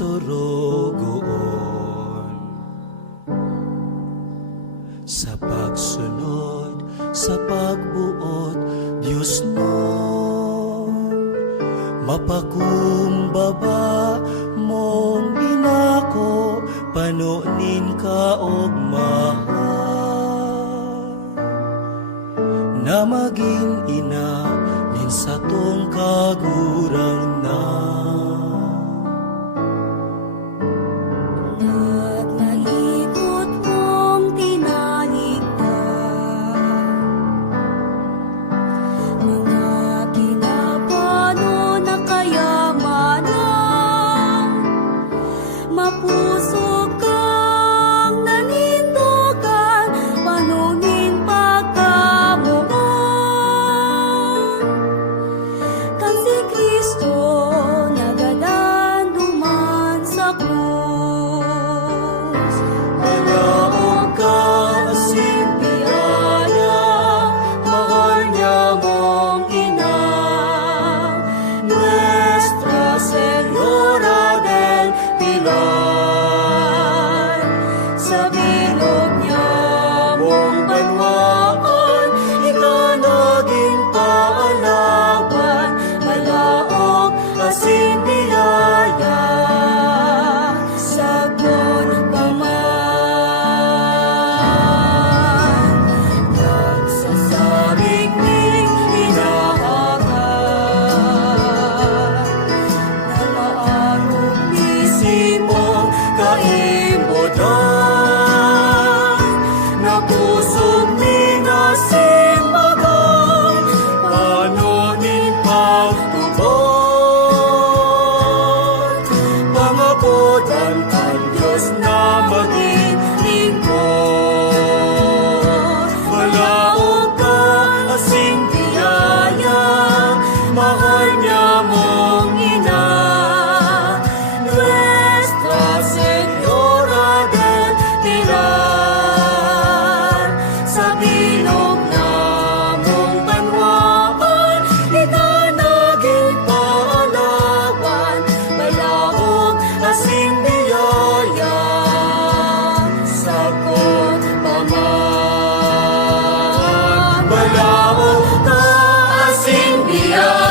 sorogoon. Sa pagsunod, sa pagbuot, Diyos nun, mapakumbaba mong ginako, panunin ka og mahal, na maging ina nin sa tong kagurang na. At naikot kong tinalikta mga kinapano na kayamanan, mapusok kang nanindugan, panunin pagkamuon. Kan si Kristo nagadanduman sa krus, Malaog ka asin biyaya, mahal niya mong ina, Nuestra Señora del Pilar. Sa bilog niya mong banwaan, ikaw naging paalawan, malaog asin biyaya, sagon pa man. Nagsasaring ning hinahagan, na maarog isipong kaimbodan, na pusong ni nasimbagan, panunin pagtubod, pangapodan ang Diyos na maging lingkod. Malaog ka asing biyaya, mahal niya mong ina, Nuestra Señora del Pilar. Sa bilog na mong banwaan, ikaw naging paalawan, malaog asing biyaya, sagot pa man. Malaog ka asing biyaya,